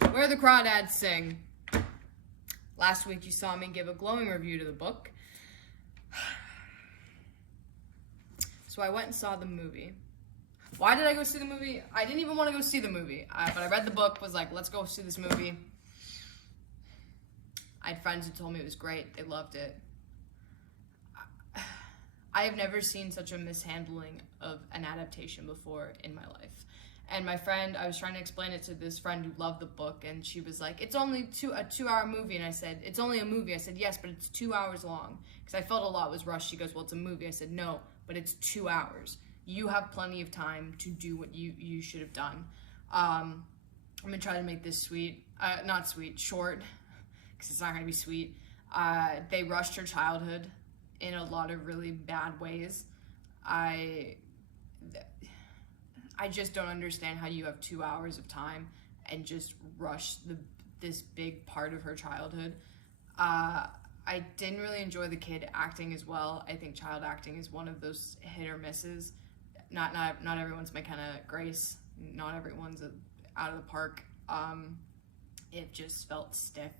Where the Crawdads Sing. Last week you saw me give a glowing review to the book. So I went and saw the movie. Why did I go see the movie? I didn't even want to go see the movie, but I read the book, was like, let's go see this movie. I had friends who told me it was great. They loved it. I have never seen such a mishandling of an adaptation before in my life. And my friend, I was trying to explain it to this friend who loved the book, and she was like, it's only a 2-hour movie. And I said, it's only a movie. I said, yes, but it's 2 hours long. Because I felt a lot was rushed. She goes, well, it's a movie. I said, no, but it's 2 hours. You have plenty of time to do what you should have done. I'm going to try to make this short, because it's not going to be sweet. They rushed her childhood in a lot of really bad ways. I just don't understand how you have 2 hours of time and just rush this big part of her childhood. I didn't really enjoy the kid acting as well. I think child acting is one of those hit or misses. Not everyone's McKenna Grace. Not everyone's out of the park. It just felt stiff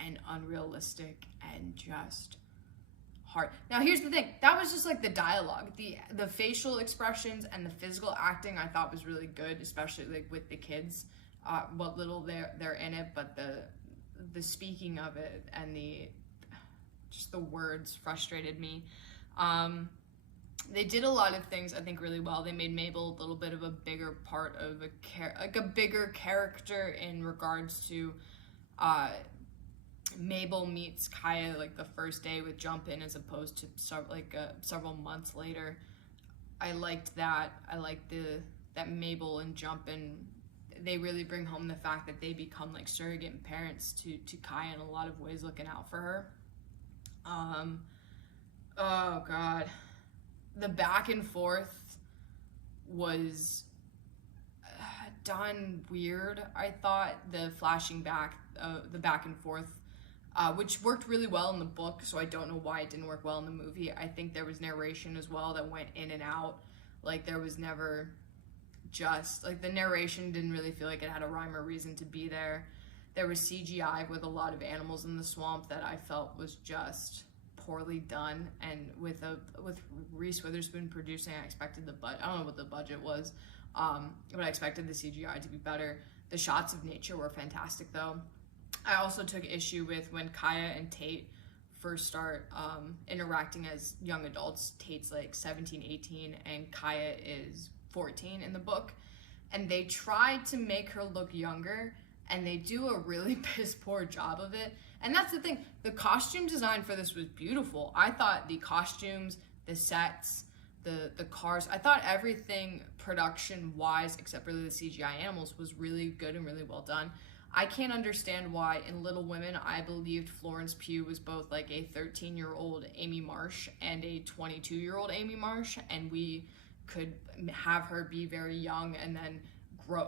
and unrealistic and just hard. Now here's the thing, that was just like the dialogue, the facial expressions and the physical acting I thought was really good, especially like with the kids, what little they're in it, but the speaking of it and just the words frustrated me. They did a lot of things I think really well. They made Mabel a little bit of a bigger part of a bigger character in regards to Mabel meets Kaya like the first day with Jump In as opposed to several months later. I liked that. I liked that Mabel and Jump In, they really bring home the fact that they become like surrogate parents to Kaya in a lot of ways, looking out for her. Oh god, the back and forth was done weird. I thought the flashing back, the back and forth, which worked really well in the book, so I don't know why it didn't work well in the movie. I think there was narration as well that went in and out. Like, there was never just, like, the narration didn't really feel like it had a rhyme or reason to be there. There was CGI with a lot of animals in the swamp that I felt was just poorly done, and with Reese Witherspoon producing, I expected I don't know what the budget was, but I expected the CGI to be better. The shots of nature were fantastic, though. I also took issue with when Kaya and Tate first start interacting as young adults. Tate's like 17, 18, and Kaya is 14 in the book. And they tried to make her look younger, and they do a really piss poor job of it. And that's the thing, the costume design for this was beautiful. I thought the costumes, the sets, the cars, I thought everything production-wise, except really the CGI animals, was really good and really well done. I can't understand why in Little Women I believed Florence Pugh was both like a 13-year-old Amy Marsh and a 22-year-old Amy Marsh, and we could have her be very young and then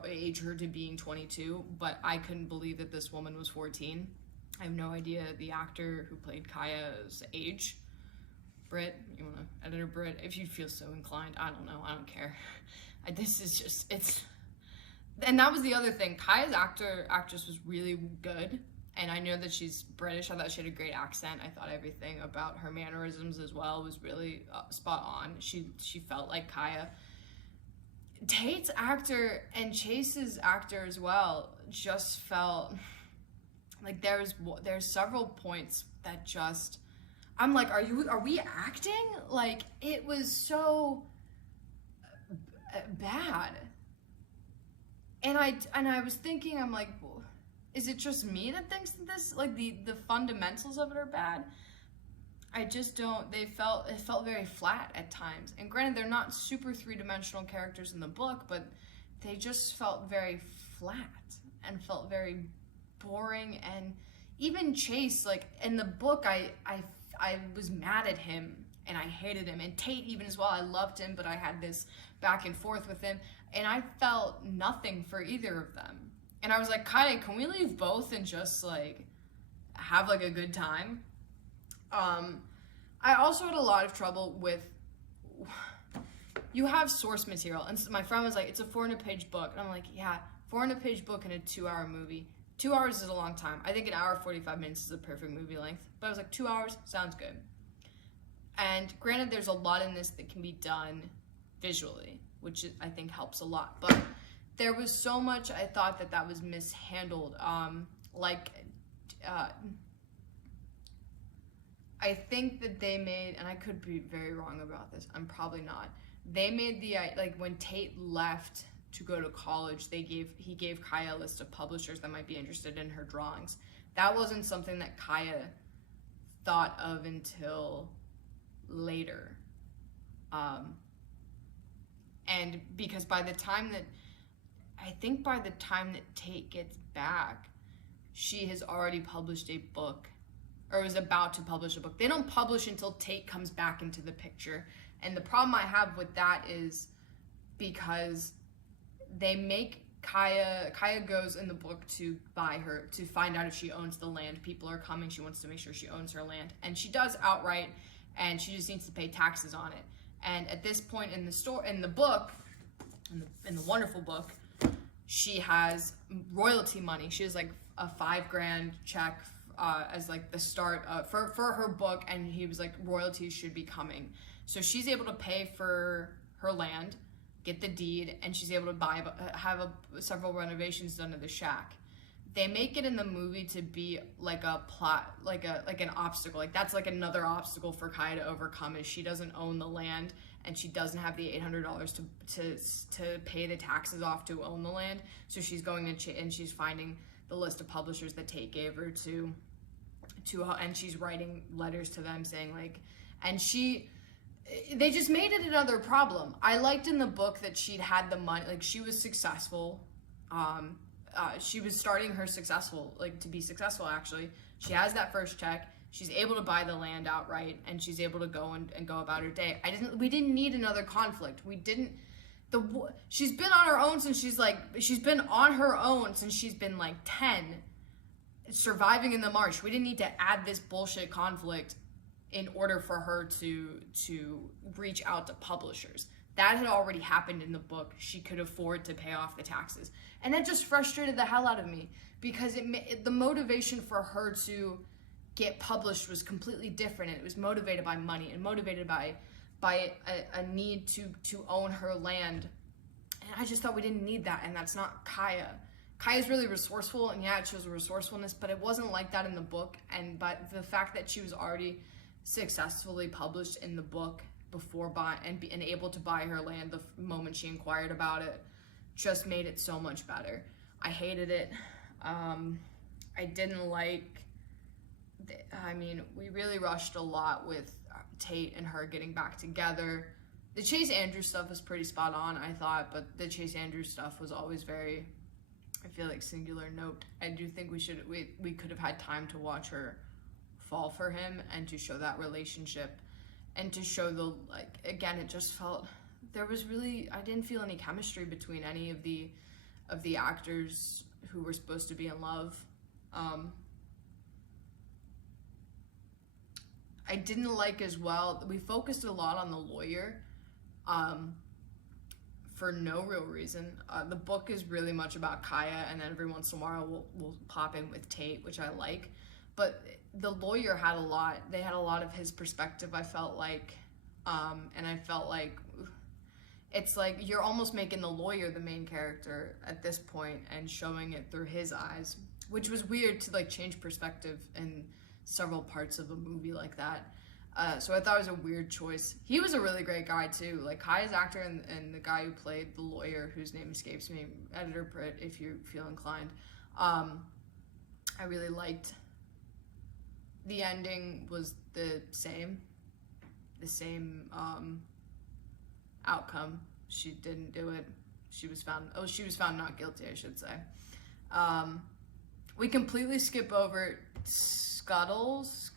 age her to being 22, but I couldn't believe that this woman was 14. I have no idea the actor who played Kaya's age. Britt, you want to editor Britt, if you feel so inclined, I don't know, I don't care. This is just, and that was the other thing. Kaya's actress was really good, and I know that she's British. I thought she had a great accent. I thought everything about her mannerisms as well was really spot on. She felt like Kaya. Tate's actor and Chase's actor as well just felt like there's several points that just, I'm like, are we acting? Like, it was so bad. And I was thinking, I'm like, well, is it just me that thinks that this, like, the fundamentals of it are bad? I just don't, it felt very flat at times. And granted, they're not super three-dimensional characters in the book, but they just felt very flat and felt very boring. And even Chase, like, in the book, I was mad at him and I hated him. And Tate even as well, I loved him, but I had this back and forth with him. And I felt nothing for either of them. And I was like, Kaya, can we leave both and just, like, have, like, a good time? I also had a lot of trouble with, you have source material. And so my friend was like, it's a 400-page book. And I'm like, yeah, 400-page book and a 2-hour movie. 2 hours is a long time. I think an hour 45 minutes is a perfect movie length. But I was like, 2 hours sounds good. And granted, there's a lot in this that can be done visually, which I think helps a lot. But there was so much I thought that was mishandled. I think that they made, and I could be very wrong about this, I'm probably not. They made when Tate left to go to college, he gave Kaya a list of publishers that might be interested in her drawings. That wasn't something that Kaya thought of until later. And because by the time that Tate gets back, she has already published a book, or was about to publish a book. They don't publish until Tate comes back into the picture. And the problem I have with that is because they make Kaya goes in the book to find out if she owns the land. People are coming. She wants to make sure she owns her land. And she does outright, and she just needs to pay taxes on it. And at this point in the wonderful book, she has royalty money. She has like a $5,000 check as like the start for her book, and he was like, royalties should be coming. So she's able to pay for her land, get the deed, and she's able to have several renovations done to the shack. They make it in the movie to be like a plot, like an obstacle. Like that's like another obstacle for Kaya to overcome, is she doesn't own the land and she doesn't have the $800 to pay the taxes off to own the land. So she's going and she's finding the list of publishers that Tate gave her to and she's writing letters to them saying like, and they just made it another problem. I liked in the book that she'd had the money, like she was successful. She was starting her to be successful actually. She has that first check. She's able to buy the land outright, and she's able to go and go about her day. We didn't need another conflict. She's been on her own since she's been like 10, surviving in the marsh. We didn't need to add this bullshit conflict in order for her to reach out to publishers. That had already happened in the book. She could afford to pay off the taxes. And that just frustrated the hell out of me, because the motivation for her to get published was completely different. It was motivated by money and motivated by a need to own her land. And I just thought we didn't need that, and that's not Kaya. Kaya's really resourceful, and yeah, it shows resourcefulness, but it wasn't like that in the book. But the fact that she was already successfully published in the book before and able to buy her land the moment she inquired about it just made it so much better. I hated it. I didn't like, we really rushed a lot with Tate and her getting back together. The Chase Andrews stuff was pretty spot on, I thought, but the Chase Andrews stuff was always very, I feel like, singular note. I do think we could have had time to watch her fall for him and to show that relationship and to show again, it just felt, I didn't feel any chemistry between any of the actors who were supposed to be in love. I didn't like as well, we focused a lot on the lawyer for no real reason. The book is really much about Kaya, and then every once in a while we'll pop in with Tate, which I like. But the lawyer they had a lot of his perspective, I felt like, and I felt like it's like you're almost making the lawyer the main character at this point and showing it through his eyes, which was weird to change perspective in several parts of a movie like that. So I thought it was a weird choice. He was a really great guy too, like Kaya's actor and the guy who played the lawyer, whose name escapes me, Editor Pritt, if you feel inclined. I really liked. The ending was the same outcome. She didn't do it. She was found not guilty, I should say. We completely skip over Scuttles,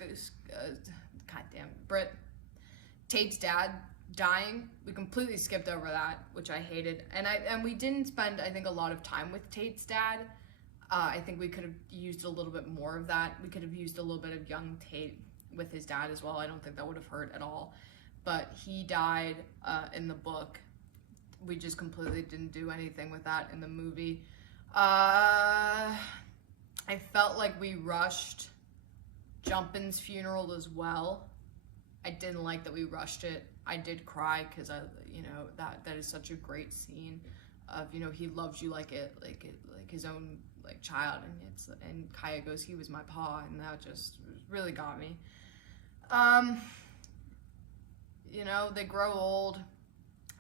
goddamn, Britt, Tate's dad dying. We completely skipped over that, which I hated. And we didn't spend, I think, a lot of time with Tate's dad. I think we could have used a little bit more of that. We could have used a little bit of young Tate with his dad as well. I don't think that would have hurt at all. But he died in the book. We just completely didn't do anything with that in the movie. I felt like we rushed Jumpin's funeral as well. I didn't like that we rushed it. I did cry because that is such a great scene of, he loves you like his own like child, and Kaya goes, he was my paw, and that just really got me. They grow old.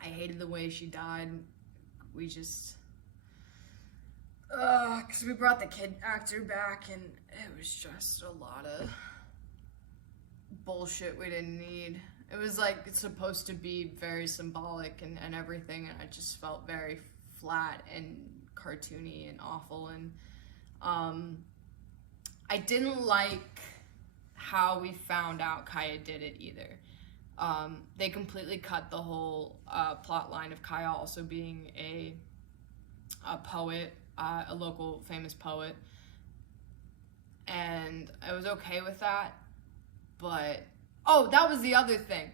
I hated the way she died. We just because we brought the kid actor back, and it was just a lot of bullshit we didn't need. It was like it's supposed to be very symbolic and everything, and I just felt very flat and cartoony and awful. And I didn't like how we found out Kaya did it either. They completely cut the whole plot line of Kaya also being a poet, a local famous poet, and I was okay with that. But that was the other thing.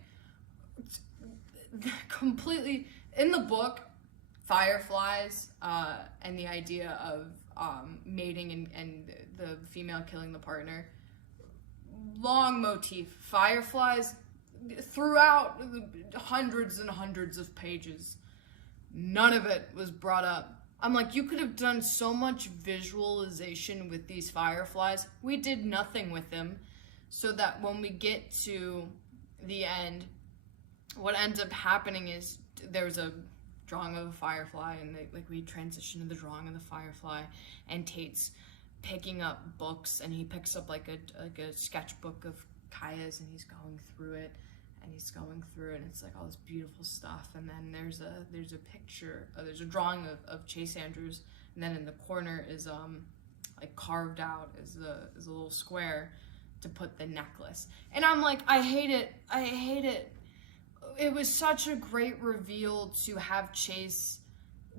Completely in the book, fireflies and the idea of mating and the female killing the partner. Long motif. Fireflies throughout hundreds and hundreds of pages. None of it was brought up. I'm like, you could have done so much visualization with these fireflies. We did nothing with them. So that when we get to the end, what ends up happening is there's a drawing of a firefly, and we transition to the drawing of the firefly, and Tate's picking up books, and he picks up like a sketchbook of Kaya's, and he's going through it, and it's like all this beautiful stuff. And then there's a picture, there's a drawing of Chase Andrews, and then in the corner is like carved out is a little square to put the necklace. And I'm like, I hate it. It was such a great reveal to have Chase,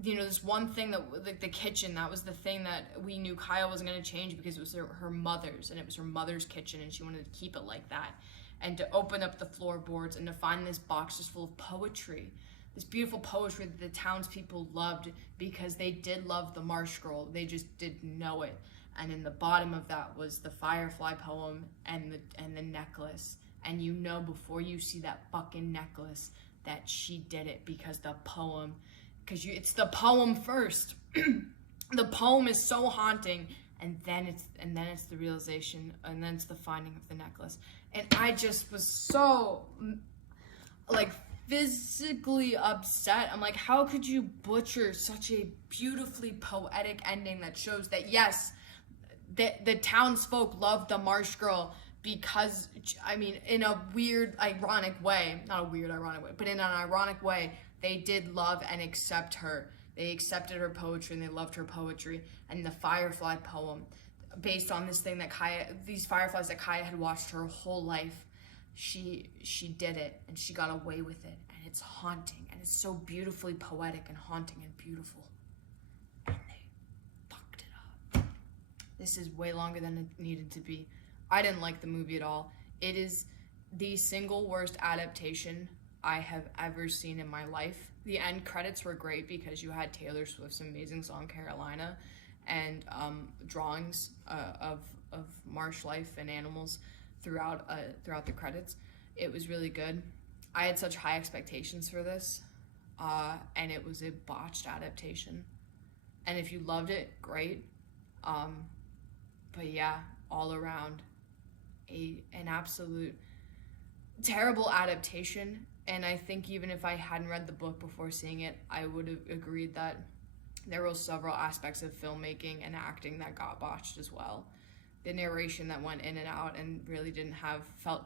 this one thing that, like the kitchen, that was the thing that we knew Kaya wasn't going to change because it was her mother's, and it was her mother's kitchen, and she wanted to keep it like that. And to open up the floorboards and to find this box just full of poetry, this beautiful poetry that the townspeople loved because they did love the Marsh Girl. They just didn't know it. And in the bottom of that was the firefly poem and the necklace. And before you see that fucking necklace that she did it because it's the poem first. The poem is so haunting, and then it's the realization, and then it's the finding of the necklace. And I just was so like physically upset. I'm like, how could you butcher such a beautifully poetic ending that shows that yes, the townsfolk loved the Marsh Girl because, in a weird, ironic way, not a weird, ironic way, but in an ironic way, they did love and accept her. They accepted her poetry, and they loved her poetry. And the firefly poem, based on this thing that these fireflies that Kaya had watched her whole life, she did it, and she got away with it. And it's haunting, and it's so beautifully poetic and haunting and beautiful. This is way longer than it needed to be. I didn't like the movie at all. It is the single worst adaptation I have ever seen in my life. The end credits were great because you had Taylor Swift's amazing song Carolina, and drawings of marsh life and animals throughout the credits. It was really good. I had such high expectations for this, and it was a botched adaptation. And if you loved it, great. But yeah, all around an absolute terrible adaptation. And I think even if I hadn't read the book before seeing it, I would have agreed that there were several aspects of filmmaking and acting that got botched as well. The narration that went in and out and really felt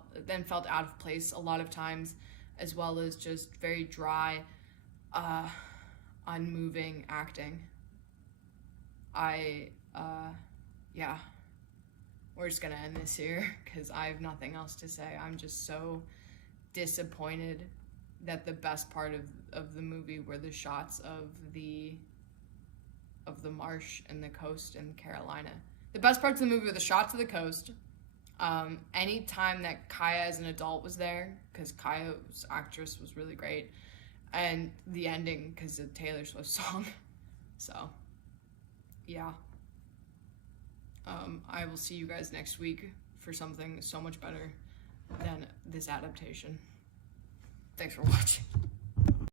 out of place a lot of times, as well as just very dry, unmoving acting. Yeah. We're just gonna end this here because I have nothing else to say. I'm just so disappointed that the best part of the movie were the shots of the marsh and the coast in Carolina. The best parts of the movie were the shots of the coast. Any time that Kaya as an adult was there, because Kaya's actress was really great, and the ending because of Taylor Swift song. So yeah. I will see you guys next week for something so much better than this adaptation. Thanks for watching.